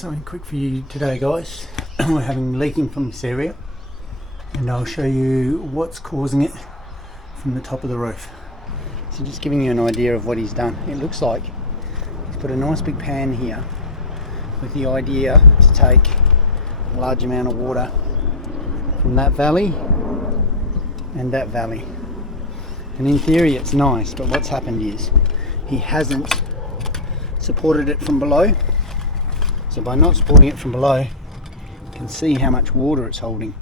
Something quick for you today, guys. We're having leaking from this area, and I'll show you what's causing it from the top of the roof. So just giving you an idea of what he's done. It looks like he's put a nice big pan here with the idea to take a large amount of water from that valley and that valley. And in theory it's nice, but what's happened is he hasn't supported it from below. So by not supporting it from below, you can see how much water it's holding.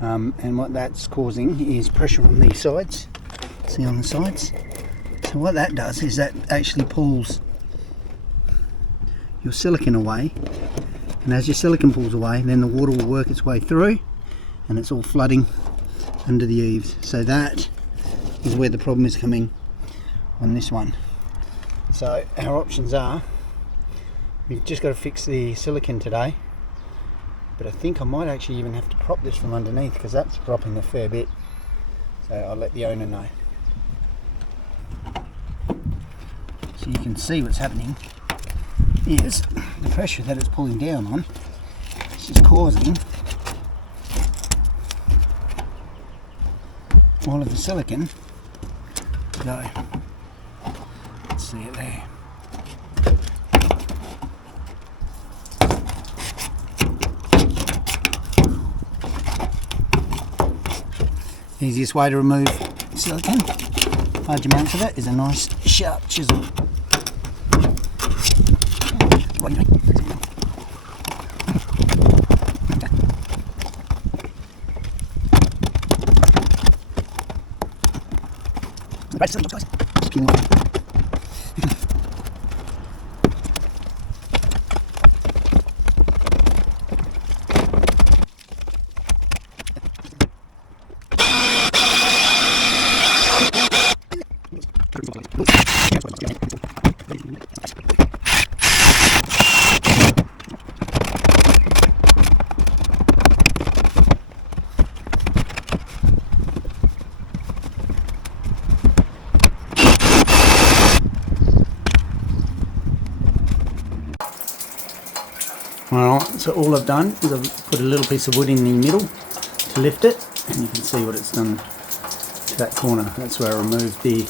And what that's causing is pressure on these sides. See on the sides? So what that does is that actually pulls your silicone away. And as your silicone pulls away, then the water will work its way through and it's all flooding under the eaves. So that is where the problem is coming on this one. So our options are, we've just got to fix the silicone today, but I think I might actually even have to prop this from underneath because that's dropping a fair bit. So I'll let the owner know. So you can see what's happening is the pressure that it's pulling down on. It's just causing all of the silicone to go. Let's see it there. Easiest way to remove silicone, large amounts of it, is a nice sharp chisel. Alright, so all I've done is I've put a little piece of wood in the middle to lift it, and you can see what it's done to that corner. That's where I removed the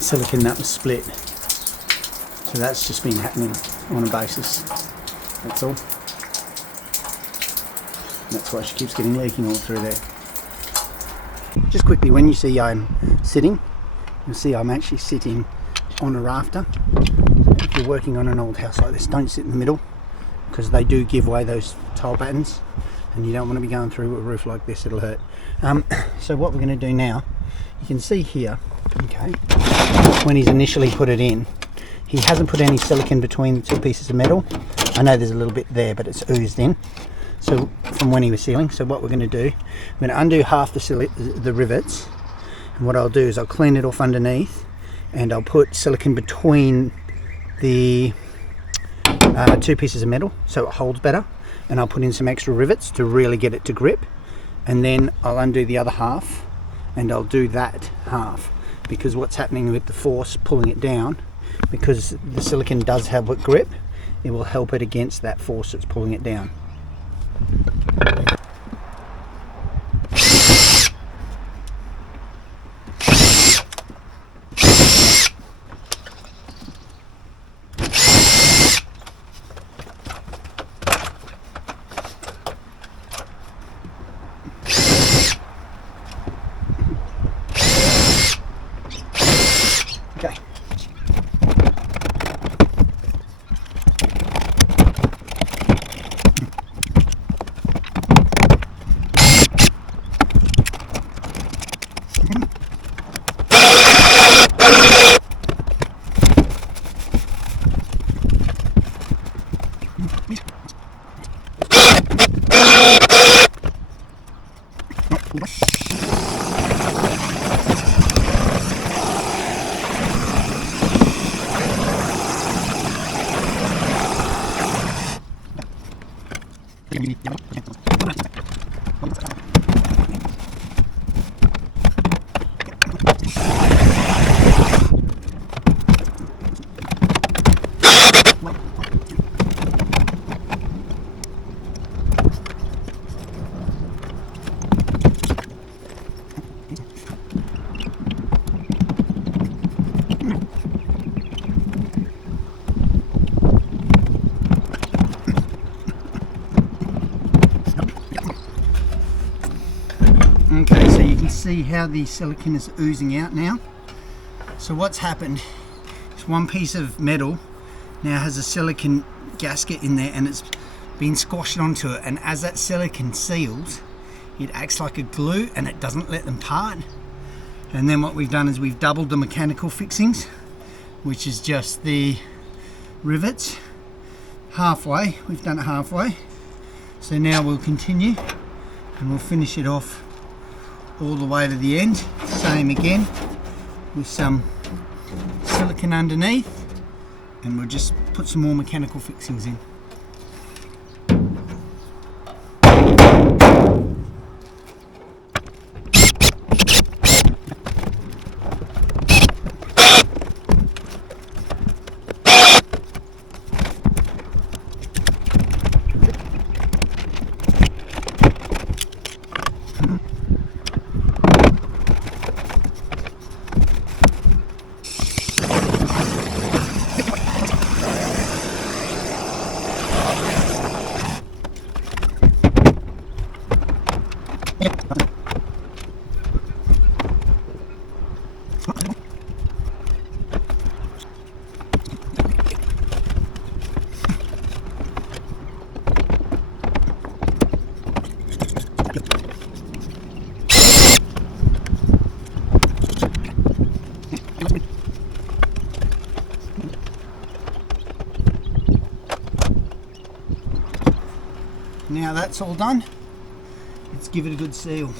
silicone that was split. So that's just been happening on a basis. That's all. And that's why she keeps getting leaking all through there. Just quickly, when you see I'm sitting, you'll see I'm actually sitting on a rafter. So if you're working on an old house like this, don't sit in the middle, because they do give away those tile patterns and you don't want to be going through a roof like this, it'll hurt. So what we're going to do now, you can see here, okay, when he's initially put it in, he hasn't put any silicone between the two pieces of metal. I know there's a little bit there, but it's oozed in, so from when he was sealing. So what we're going to do, I'm going to undo half the rivets, and what I'll do is I'll clean it off underneath and I'll put silicone between the two pieces of metal so it holds better, and I'll put in some extra rivets to really get it to grip, and then I'll undo the other half and I'll do that half, because what's happening with the force pulling it down, because the silicone does have a grip, it will help it against that force that's pulling it down. Okay. see how the silicone is oozing out now. So what's happened is one piece of metal now has a silicone gasket in there and it's been squashed onto it, and as that silicone seals, it acts like a glue and it doesn't let them part. And then what we've done is we've doubled the mechanical fixings, which is just the rivets halfway. We've done it halfway, so now we'll continue and we'll finish it off all the way to the end. Same again with some silicone underneath, and we'll just put some more mechanical fixings in. Now that's all done, let's give it a good seal.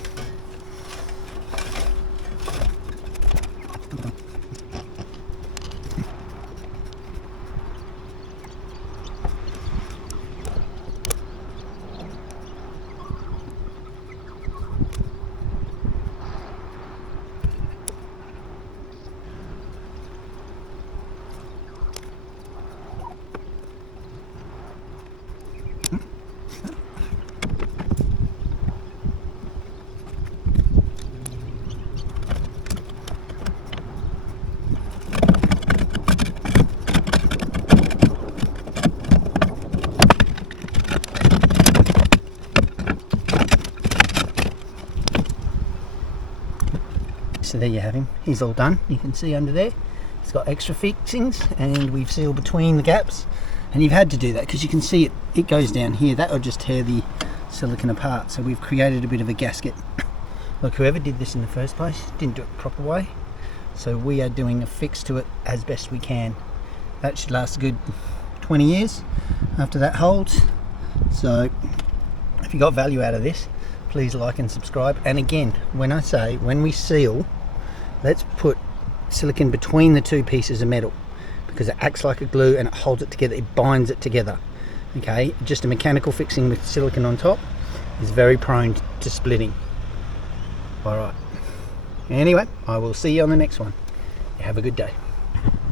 So there you have him, he's all done. You can see under there it's got extra fixings and we've sealed between the gaps, and you've had to do that because you can see it goes down here. That will just tear the silicone apart, so we've created a bit of a gasket. Look, whoever did this in the first place didn't do it the proper way, so we are doing a fix to it as best we can. That should last a good 20 years after that holds. So if you got value out of this, please like and subscribe. And again, when I say when we seal, let's put silicone between the two pieces of metal because it acts like a glue and it holds it together, it binds it together. Okay, just a mechanical fixing with silicone on top is very prone to splitting. All right, anyway, I will see you on the next one. Have a good day.